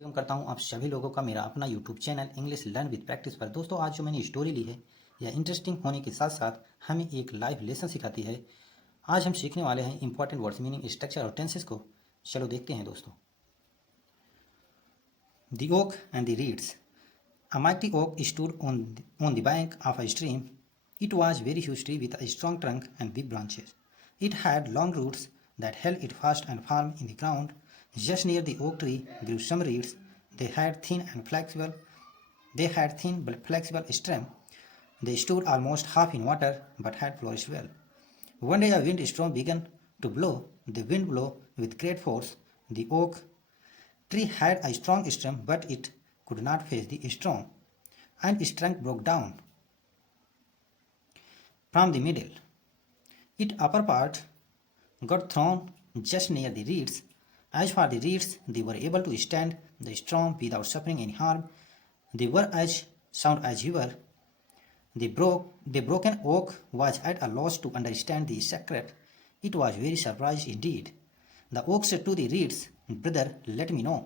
Welcome करता हूं आप सभी लोगों का मेरा अपना YouTube channel English learn with practice पर। दोस्तों, आज जो मैंने स्टोरी ली है यह इंटरेस्टिंग होने के साथ साथ हमें एक लाइव लेसन सिखाती है। आज हम सीखने वाले हैं इंपॉर्टेंट वर्ड्स, मीनिंग, स्ट्रक्चर और टेंसेस को। चलो देखते हैं दोस्तों। The oak and the reads. A mighty oak stood on the bank of a stream. It was very huge tree with a strong trunk and big branches. It had long roots that held it fast and firm in the ground. Just near the oak tree grew some reeds. They had thin but flexible stem. They stood almost half in water but had flourished well. One day a wind storm began to blow. The wind blew with great force. The oak tree had a strong stem, but it could not face the storm, and its trunk broke down from the middle. Its upper part got thrown just near the reeds. As for the reeds, they were able to stand the storm without suffering any harm. They were as sound as ever. The broken oak was at a loss to understand the secret. It was very surprised indeed. The oak said to the reeds, "Brother, let me know."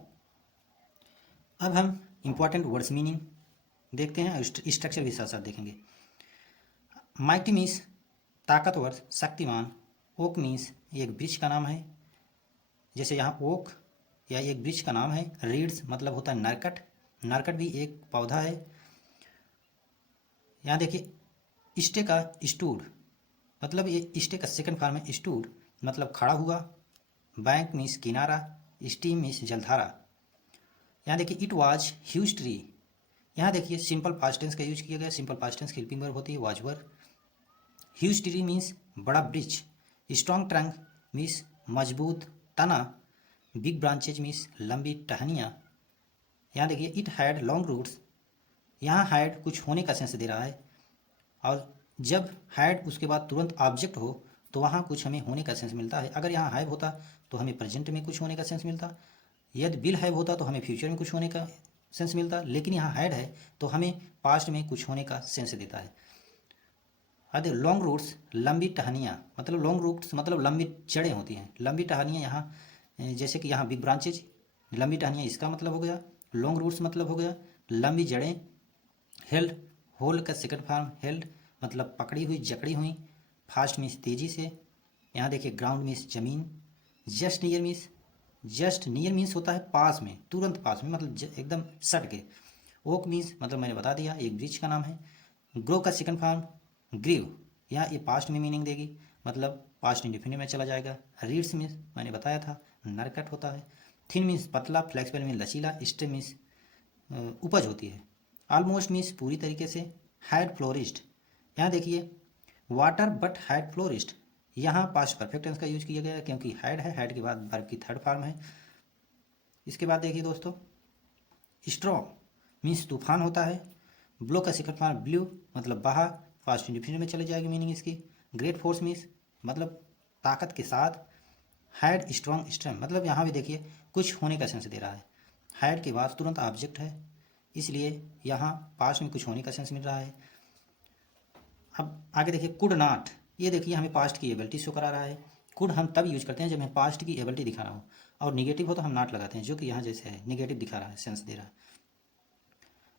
अब हम important words meaning देखते हैं, structure भी साथ साथ देखेंगे। Mighty means ताकतवर, Shaktimaan. Okay means एक वृक्ष का नाम है, जैसे यहाँ ओक या एक वृक्ष का नाम है। रीड्स मतलब होता है नरकट, नरकट भी एक पौधा है। यहाँ देखिए स्टे का स्टूड, मतलब ये स्टे का सेकंड फॉर्म है। स्टूड मतलब खड़ा हुआ। बैंक मीन्स किनारा। स्टीम मीन्स जलधारा। यहाँ देखिए इट वाज ह्यूज ट्री, यहाँ देखिए सिंपल पास्ट टेंस का यूज किया गया। सिंपल पास्ट टेंस की हेल्पिंग वर्ब होती है was were. Huge tree means बड़ा वृक्ष। स्ट्रॉन्ग ट्रंक मीन्स मजबूत तना। बिग ब्रांचेज मीन्स लंबी टहनियाँ। यहाँ देखिए इट हैड लॉन्ग रूट्स, यहाँ हैड कुछ होने का सेंस दे रहा है, और जब हैड उसके बाद तुरंत ऑब्जेक्ट हो तो वहाँ कुछ हमें होने का सेंस मिलता है। अगर यहाँ हैव होता तो हमें प्रेजेंट में कुछ होने का सेंस मिलता। यदि विल हैव होता तो हमें फ्यूचर में कुछ होने का सेंस मिलता। लेकिन यहाँ हैड है तो हमें पास्ट में कुछ होने का सेंस देता है। अरे लॉन्ग रूट्स, लंबी टहनियाँ, मतलब लॉन्ग रूट्स मतलब लंबी जड़ें होती हैं। लंबी टहनियाँ यहाँ जैसे कि यहाँ बिग ब्रांचेज, लंबी टहनियाँ इसका मतलब हो गया। लॉन्ग रूट्स मतलब हो गया लंबी जड़ें। हेल्ड, होल्ड का सेकंड फॉर्म हेल्ड मतलब पकड़ी हुई, जकड़ी हुई। फास्ट मीन्स तेज़ी से। यहाँ देखिए ग्राउंड मीन्स जमीन। जस्ट नियर मीन्स होता है पास में, तुरंत पास में, मतलब एकदम सट के। ओक मीन्स मतलब मैंने बता दिया एक वृक्ष का नाम है। ग्रो का सेकंड फॉर्म ग्रीव, यहाँ ये पास्ट में मीनिंग देगी, मतलब पास्ट इंडिफिनिट में चला जाएगा। रीड्स मीन्स मैंने बताया था नरकट होता है। थिन मीन्स पतला। फ्लेक्सिबल मीन्स लचीला। स्टेम मीन्स उपज होती है। ऑलमोस्ट मीन्स पूरी तरीके से। हैड फ्लोरिस्ड, यहाँ देखिए वाटर बट हैड फ्लोरिस्ड, यहाँ पास्ट परफेक्ट टेंस का यूज किया गया है क्योंकि हैड है, हैड के बाद वर्ब की थर्ड फॉर्म है। इसके बाद देखिए दोस्तों स्ट्रॉ मीन्स तूफान होता है। ब्लो का सेकंड फॉर्म ब्लू मतलब बहा, फास्ट इंडिफिनिट में चले जाएगी मीनिंग इसकी। ग्रेट फोर्स मीन्स मतलब ताकत के साथ। हैड स्ट्रॉन्ग स्ट्रेंथ मतलब यहाँ भी देखिए कुछ होने का सेंस दे रहा है। हैड के बाद तुरंत ऑब्जेक्ट है, इसलिए यहाँ पास्ट में कुछ होने का सेंस मिल रहा है। अब आगे देखिए कुड नॉट, ये देखिए हमें पास्ट की एबिलिटी शो करा रहा है। कुड हम तब यूज करते हैं जब हमें पास्ट की एबिलिटी दिखाना हो, और निगेटिव हो तो हम नॉट लगाते हैं, जो कि यहाँ जैसे है निगेटिव दिखा रहा है, सेंस दे रहा है।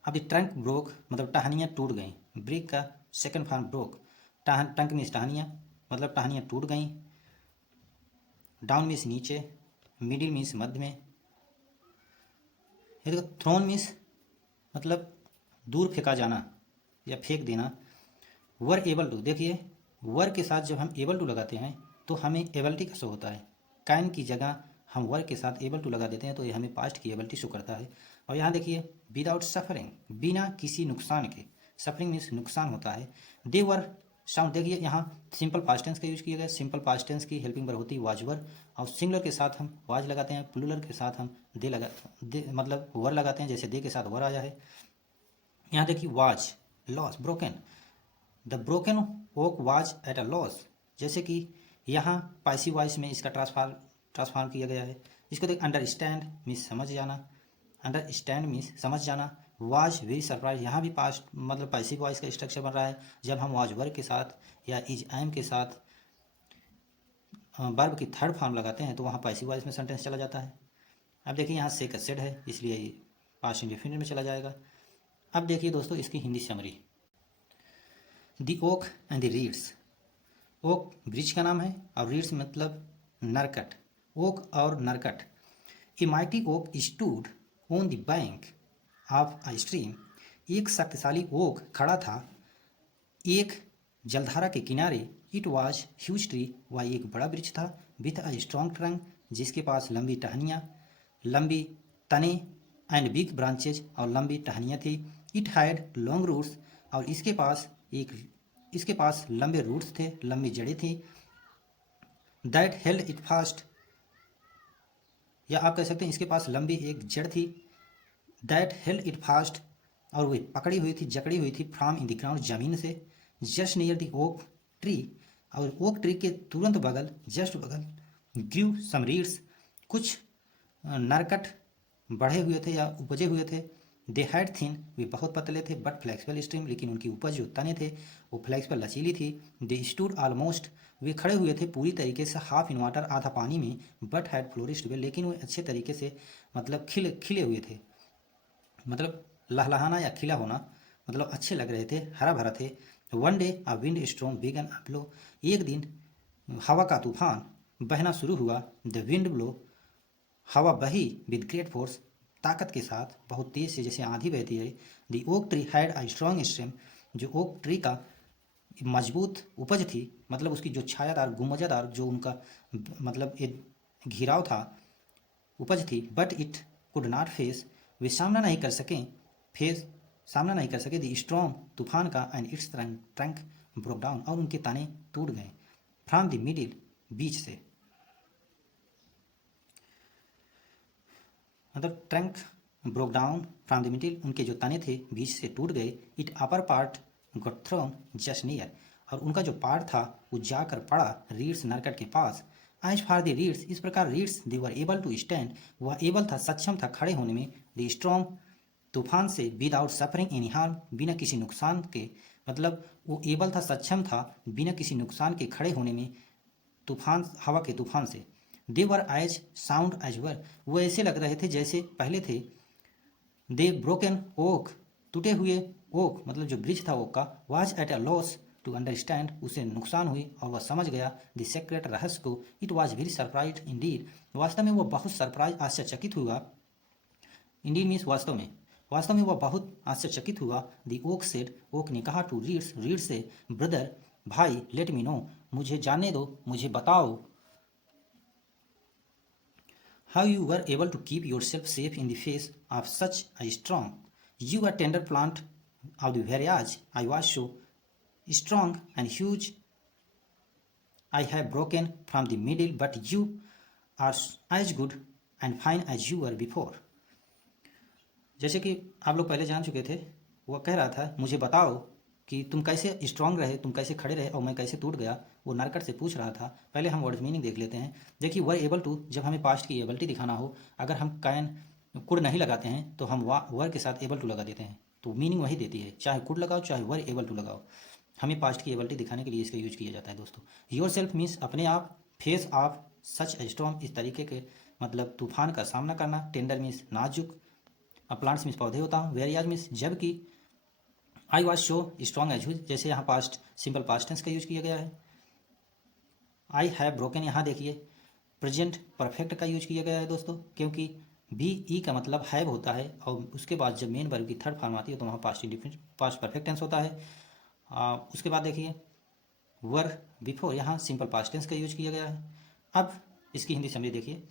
अब ये ट्रंक ब्रोक मतलब टहनियाँ टूट गई। ब्रेक का सेकंड फॉर्म ब्रोक। टंक मीन्स टहनियाँ मतलब टहनियाँ टूट गई। डाउन मीन्स नीचे। मिडिल मीन्स मध्य में। ये देखो थ्रोन मीन्स मतलब दूर फेंका जाना या फेंक देना। वर एबल टू, देखिए वर के साथ जब हम एबल टू लगाते हैं तो हमें एबिलिटी का शो होता है। कैन की जगह हम वर के साथ एबल टू लगा देते हैं तो ये हमें पास्ट की एबिलिटी शो करता है। और यहाँ देखिए विदाउट सफरिंग, बिना किसी नुकसान के। सफरिंग मीन्स नुकसान होता है। दे वर साउंड, देखिए यहाँ सिंपल पास्ट टेंस का यूज किया गया। सिंपल पास्ट टेंस की हेल्पिंग वर्ब होती है वाज वर, और सिंगुलर के साथ हम वाज लगाते हैं, प्लूरल के साथ हम दे मतलब वर लगाते हैं, जैसे दे के साथ वर आया है। यहाँ देखिए was loss broken, the broken oak was at a loss, जैसे कि यहाँ पैसिव वॉइस में इसका ट्रांसफॉर्म किया गया है। इसको देख अंडरस्टैंड मीन्स समझ जाना। अंडरस्टैंड मीन्स समझ जाना। वाज वेरी सरप्राइज, यहाँ भी पास्ट मतलब पैसिव वॉइस का स्ट्रक्चर बन रहा है। जब हम वाज वर्ब के साथ या इज एम के साथ वर्ब की थर्ड फॉर्म लगाते हैं तो वहाँ पैसिव वॉइस में सेंटेंस चला जाता है। अब देखिए यहाँ से सेड है, इसलिए ये पास्ट इंडेफिनिट में चला जाएगा। अब देखिए दोस्तों इसकी Hindi summary. The oak and the reeds. Oak वृक्ष का नाम है और रीड्स मतलब नरकट। ओक और नरकट। A mighty oak stood on the bank of a stream. एक शक्तिशाली ओक खड़ा था एक जलधारा के किनारे। It was huge tree. वह एक बड़ा वृक्ष था। विथ अ स्ट्रॉन्ग ट्रंक, जिसके पास लंबी टहनियाँ, लंबी तने एंड बिग ब्रांचेज, और लंबी टहनियाँ थी। It had long roots. और इसके पास लंबे रूट्स थे, लंबी जड़ें थी। That held it fast. या आप कह सकते हैं इसके पास लंबी एक जड़ थी। That held it fast. और वह पकड़ी हुई थी, जकड़ी हुई थी, फ्रॉम इन द ग्राउंड, जमीन से। Just near the oak tree. और ओक ट्री के तुरंत बगल, जस्ट बगल, ग्रू सम रीड्स। कुछ नरकट बढ़े हुए थे या उपजे हुए थे। They had thin. वे बहुत पतले थे। But flexible stream. लेकिन उनकी उपज जो तने थे वो फ्लेक्सिबल, लचीली थी। They stood almost. वे खड़े हुए थे पूरी तरीके से, हाफ इन वाटर, आधा पानी में। But had flourished well. लेकिन वे अच्छे तरीके से मतलब खिले हुए थे। मतलब लहलहाना या खिला होना, मतलब अच्छे लग रहे थे, हरा भरा थे। One day a wind strong began a blow. एक दिन हवा का तूफान बहना शुरू हुआ। The wind blow. हवा बही विद ग्रेट फोर्स, ताकत के साथ, बहुत तेज से, जैसे आंधी बहती है। The oak tree had a strong stem. जो ओक ट्री का मजबूत उपज थी, मतलब उसकी जो छायादार, गुंबजादार जो उनका मतलब एक घिराव था, उपज थी। But it could not face. वे सामना नहीं कर सकें, फेस सामना नहीं कर सके द स्ट्रॉन्ग, तूफान का। And it's trunk broke down. और उनके ताने टूट गए। फ्रॉम द मिडिल, बीच से, मतलब trunk broke down from the middle, उनके जो तने थे बीच से टूट गए। It upper part got thrown just near. और उनका जो पार्ट था वो जाकर पड़ा रीड्स, नरकट के पास। एज फॉर द रीड्स, इस प्रकार reeds, they were able to stand, वह एबल था, सक्षम था खड़े होने में। द स्ट्रॉन्ग, तूफान से, विदाउट सफरिंग एनी हार्म, बिना किसी नुकसान के, मतलब वो एबल था, सक्षम था बिना किसी नुकसान के खड़े होने में, तूफान, हवा के तूफान से। दे वर एज साउंड एज वर, वो ऐसे लग रहे थे जैसे पहले थे। दे ब्रोकन ओक, टूटे हुए ओक, मतलब जो ब्रिज था ओक का। Was at a loss to understand, उसे नुकसान हुई और वह समझ गया द सेक्रेट, रहस्य को। It was very surprise Indeed, वास्तव में वह बहुत सरप्राइज, आश्चर्यचकित हुआ। इंडीड मीन्स वास्तव में, वास्तव में वह बहुत आश्चर्यचकित हुआ। द ओक सेड, ओक ने कहा टू रीड्स, रीड से, ब्रदर, भाई, लेट मी नो, मुझे जानने दो, मुझे बताओ। How you were able to keep yourself safe in the face of such a storm. You were tender plant of the voyage. I was so strong and huge. I have broken from the middle, but you are as good and fine as you were before. जैसे कि आप लोग पहले जान चुके थे, वह कह रहा था मुझे बताओ कि तुम कैसे स्ट्रांग रहे, तुम कैसे खड़े रहे और मैं कैसे टूट गया। वो नरकट से पूछ रहा था। पहले हम वर्ड्स मीनिंग देख लेते हैं। देखिए वर एबल टू, जब हमें पास्ट की एबिलिटी दिखाना हो, अगर हम कैन कुड नहीं लगाते हैं तो हम वर के साथ एबल टू लगा देते हैं, तो मीनिंग वही देती है, चाहे कुड लगाओ चाहे वर एबल टू लगाओ। हमें पास्ट की एबिलिटी दिखाने के लिए इसका यूज किया जाता है दोस्तों। योर सेल्फ मीन्स अपने आप, face of such a storm, इस तरीके के मतलब तूफान का सामना करना। टेंडर मीन्स नाजुक, प्लांट्स मीन्स पौधे होता हूँ। वेरियाज मीन्स जबकि। I was show strong as, जैसे यहाँ पास्ट सिंपल पास्ट टेंस का यूज किया गया है। आई हैव ब्रोकन, यहाँ देखिए प्रेजेंट परफेक्ट का यूज किया गया है दोस्तों, क्योंकि बी ई का मतलब हैव होता है और उसके बाद जब मेन वर्ब की थर्ड फॉर्म आती है तो वहाँ past indefinite, past perfect tense होता है। उसके बाद देखिए वर बिफोर, यहाँ सिंपल पास्ट टेंस का यूज किया गया है। अब इसकी हिंदी समझिए, देखिए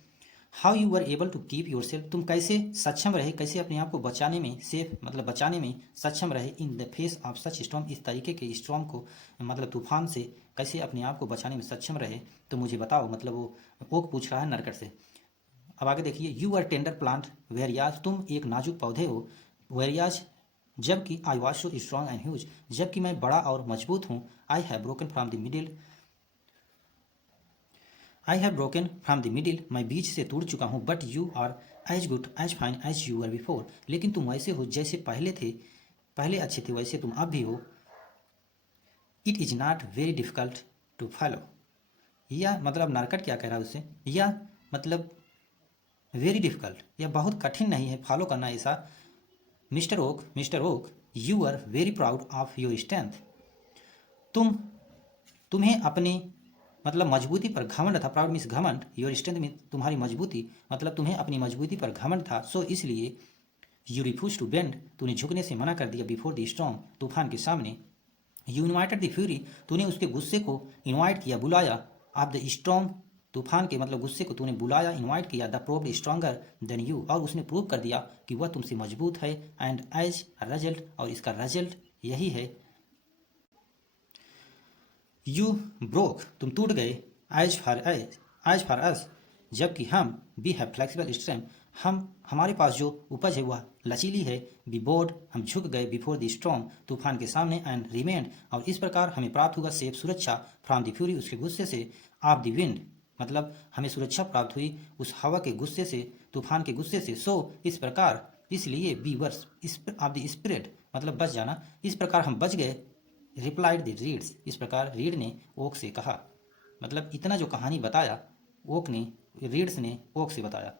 how you were able to keep yourself, तुम कैसे सक्षम रहे, कैसे अपने आप को बचाने में, सेफ मतलब बचाने में सक्षम रहे। In the face of such storm, इस तरीके के स्टॉर्म को, मतलब तूफान से कैसे अपने आप को बचाने में सक्षम रहे, तो मुझे बताओ। मतलब वो ओक पूछ रहा है नरकट से। अब आगे देखिए you are tender plant whereas, तुम एक नाजुक पौधे हो। वेरियाज जबकि I was so strong and huge, जबकि मैं बड़ा और मजबूत हूँ। I have broken from the middle, I have broken from the middle, मैं बीच से टूट चुका हूँ। But you are as good as fine as you are before, लेकिन तुम वैसे हो जैसे पहले थे, पहले अच्छे थे वैसे तुम अब भी हो। It is not very difficult to follow, या मतलब नरकट क्या कह रहा है उससे, या मतलब वेरी डिफिकल्ट, यह बहुत कठिन नहीं है फॉलो करना ऐसा। Mister oak, you are very proud of your strength. तुम्हें अपनी मतलब मजबूती पर घमंड था। प्राउड मीन्स घमंड, योर स्ट्रेंथ मीन तुम्हारी मजबूती, मतलब तुम्हें अपनी मजबूती पर घमंड था। सो इसलिए यू रिफ्यूज टू बेंड, तूने झुकने से मना कर दिया। बिफोर द स्टॉर्म, तूफान के सामने। यू इन्वाइटेड द फ्यूरी, तूने उसके गुस्से को इन्वाइट किया, बुलाया। ऑफ द स्टॉर्म, तूफान के मतलब गुस्से को तूने बुलाया, इन्वाइट किया। The proved stronger than you, और उसने प्रूव कर दिया कि वह तुमसे मजबूत है। एंड एज रिजल्ट, और इसका रिजल्ट यही है, यू ब्रोक, तुम टूट गए। एज फॉर अस, जबकि हम, वी हैव फ्लेक्सिबल स्ट्रेंथ, हमारे पास जो उपज है वह लचीली है। बी बोर्ड, हम झुक गए। बिफोर द स्टॉर्म, तूफान के सामने। एंड रिमेंड, और इस प्रकार हमें प्राप्त हुआ सेफ, सुरक्षा। फ्रॉम द फ्यूरी, उसके गुस्से से। ऑफ द विंड, मतलब हमें सुरक्षा प्राप्त हुई उस हवा के गुस्से से, तूफान के गुस्से से। सो इस प्रकार, इसलिए B verse of the spirit, मतलब बच जाना, इस प्रकार हम बच गए। रिप्लाइड द रीड्स, इस प्रकार रीड ने ओक से कहा। मतलब इतना जो कहानी बताया ओक ने, रीड्स ने ओक से बताया।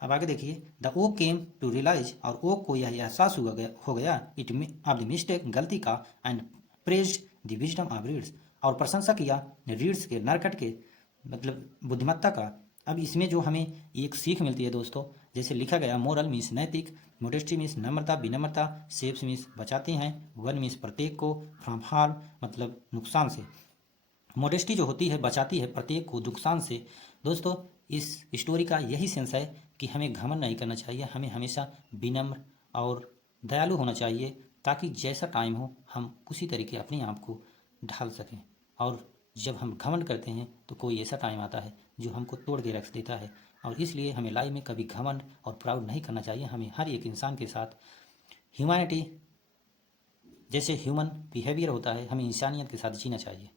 अब आगे देखिए, the oak came to realise, और ओक को यह एहसास हो गया इट ऑफ द मिस्टेक, गलती का। And praised the wisdom of reads, और प्रशंसा किया रीड्स के, नरकट के, मतलब बुद्धिमत्ता का। अब इसमें जो हमें एक सीख मिलती है दोस्तों, जैसे लिखा गया, मोरल मीन्स नैतिक, मोडेस्टी मीन्स नम्रता, विनम्रता, सेव्स मीन्स बचाते हैं, वन मीन्स प्रत्येक को, फ्रॉम हार्म मतलब नुकसान से। मोडेस्टी जो होती है बचाती है प्रत्येक को नुकसान से। दोस्तों इस स्टोरी का यही सेंस है कि हमें घमंड नहीं करना चाहिए, हमें हमेशा विनम्र और दयालु होना चाहिए, ताकि जैसा टाइम हो हम उसी तरीके अपने आप को ढाल सकें। और जब हम घमंड करते हैं तो कोई ऐसा टाइम आता है जो हमको तोड़ के रख देता है। और इसलिए हमें लाइफ में कभी घमंड और प्राउड नहीं करना चाहिए। हमें हर एक इंसान के साथ ह्यूमैनिटी, जैसे ह्यूमन बिहेवियर होता है, हमें इंसानियत के साथ जीना चाहिए।